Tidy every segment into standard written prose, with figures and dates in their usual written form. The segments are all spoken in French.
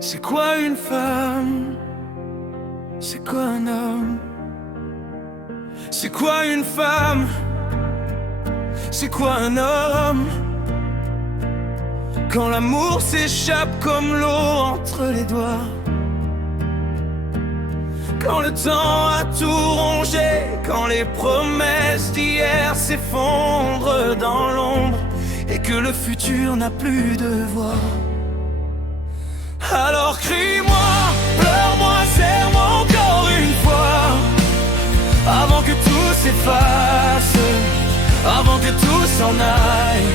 C'est quoi une femme? C'est quoi un homme? C'est quoi une femme? C'est quoi un homme? Quand l'amour s'échappe comme l'eau entre les doigts, quand le temps a tout rongé, quand les promesses d'hier s'effondrent dans l'ombre et que le futur n'a plus de voix. Alors crie-moi, pleure-moi, serre-moi encore une fois, avant que tout s'efface, avant que tout s'en aille.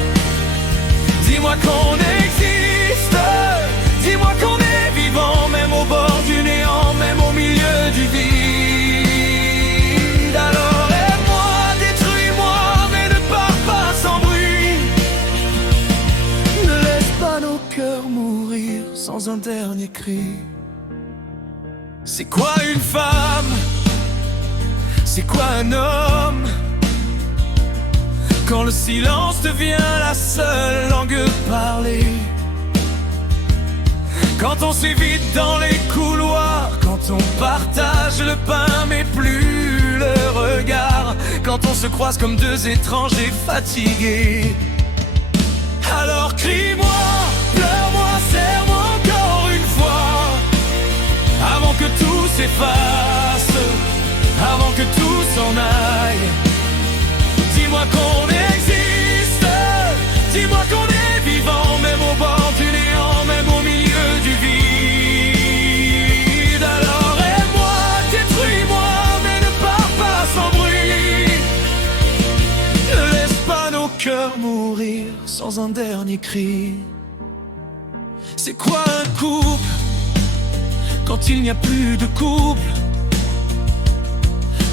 Dis-moi qu'on existe, dis-moi qu'on est vivant, même au bord du néant, même au milieu du vide. Alors aime-moi, détruis-moi, mais ne pars pas sans bruit. Ne laisse pas nos cœurs mourir sans un dernier cri. C'est quoi une femme? C'est quoi un homme? Quand le silence devient la seule langue parlée, quand on s'évite dans les couloirs, quand on partage le pain mais plus le regard, quand on se croise comme deux étrangers fatigués. Alors crie-moi, pleure-moi, serre-moi encore une fois, avant que tout s'efface, avant que tout s'en aille. Dis-moi qu'on existe, dis-moi qu'on est vivant, même au bord du néant, même au milieu du vide. Alors aime-moi, détruis-moi, mais ne pars pas sans bruit. Ne laisse pas nos cœurs mourir sans un dernier cri. C'est quoi un couple quand il n'y a plus de couple?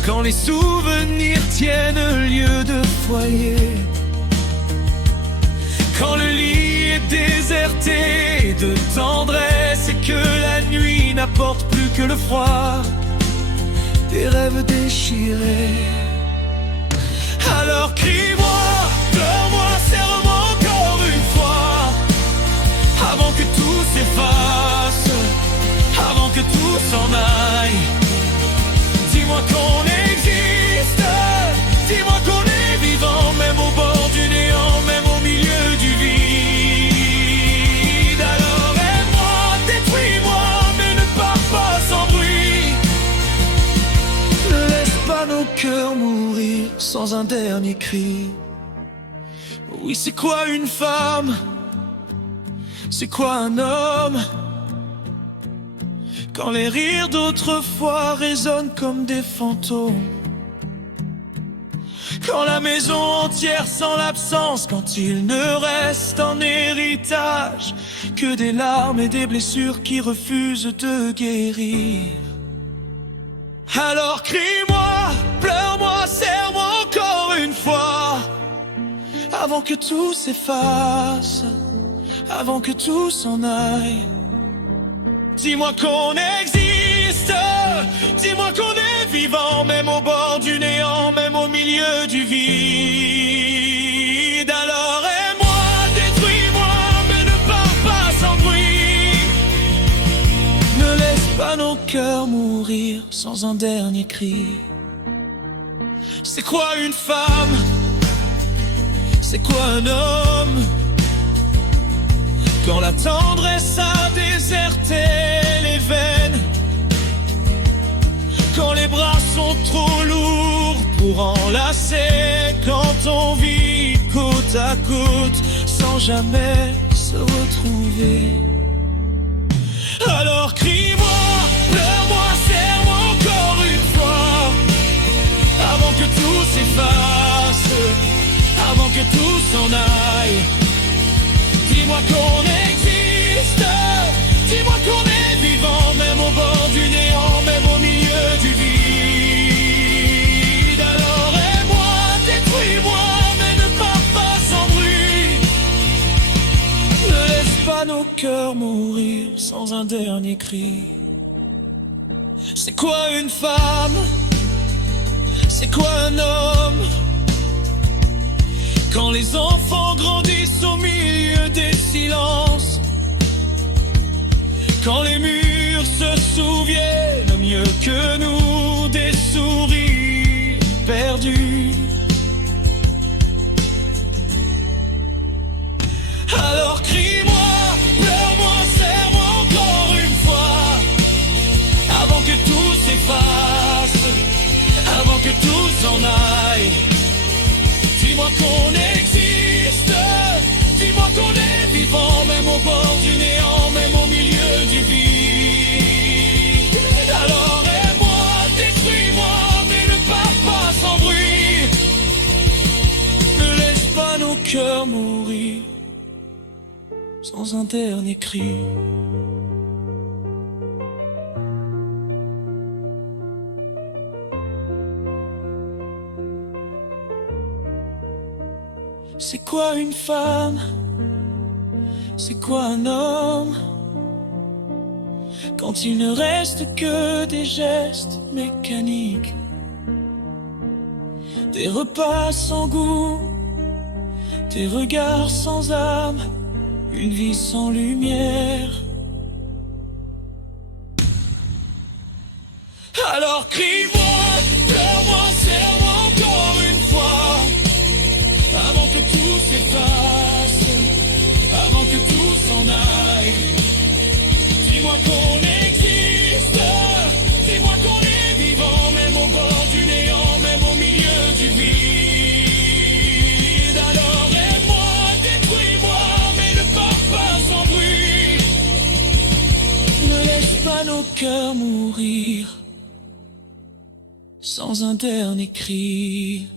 Quand les souvenirs tiennent lieu de foyer, quand le lit est déserté de tendresse et que la nuit n'apporte plus que le froid des rêves déchirés. Alors crie-moi, pleure-moi, serre-moi encore une fois, avant que tout s'efface, avant que tout s'en aille. Dis-moi qu'on existe, dis-moi qu'on est vivant, même au bord du néant, même au milieu du vide. Alors aime-moi, détruis-moi, mais ne pars pas sans bruit. Ne laisse pas nos cœurs mourir sans un dernier cri. Oui, c'est quoi une femme? C'est quoi un homme? Quand les rires d'autrefois résonnent comme des fantômes, quand la maison entière sent l'absence, quand il ne reste en héritage que des larmes et des blessures qui refusent de guérir. Alors crie-moi, pleure-moi, serre-moi encore une fois, avant que tout s'efface, avant que tout s'en aille. Dis-moi qu'on existe, dis-moi qu'on est vivant, même au bord du néant, même au milieu du vide. Alors aime-moi, détruis-moi, mais ne pars pas sans bruit. Ne laisse pas nos cœurs mourir sans un dernier cri. C'est quoi une femme? C'est quoi un homme? Quand la tendresse a déserté les veines, quand les bras sont trop lourds pour enlacer, quand on vit côte à côte sans jamais se retrouver. Alors crie-moi, pleure-moi, serre-moi encore une fois, avant que tout s'efface, avant que tout s'en aille. Dis-moi qu'on existe, dis-moi qu'on est vivant, même au bord du néant, même au milieu du vide. Alors aime-moi, détruis-moi, mais ne pars pas sans bruit. Ne laisse pas nos cœurs mourir sans un dernier cri. C'est quoi une femme? C'est quoi un homme? Quand les enfants grandissent au milieu des silences, quand les se souviennent mieux que nous des sourires perdus. Alors crie-moi, pleure-moi, serre-moi encore une fois, avant que tout s'efface, avant que tout s'en aille. Dis-moi qu'on existe, dis-moi qu'on est vivant, même au bord du néant, même au milieu du vide. Alors aime-moi, détruis-moi, mais ne pars pas sans bruit. Ne laisse pas nos cœurs mourir sans un dernier cri. C'est quoi une femme? C'est quoi un homme? Quand il ne reste que des gestes mécaniques, des repas sans goût, des regards sans âme, une vie sans lumière. Alors crie-moi, pleure-moi, serre-moi encore une fois, avant que tout s'efface, avant que tout s'en aille. Dis-moi qu'on existe, dis-moi qu'on est vivant, même au bord du néant, même au milieu du vide. Alors aime-moi, détruis-moi, mais ne pars pas sans bruit. Ne laisse pas nos cœurs mourir sans un dernier cri.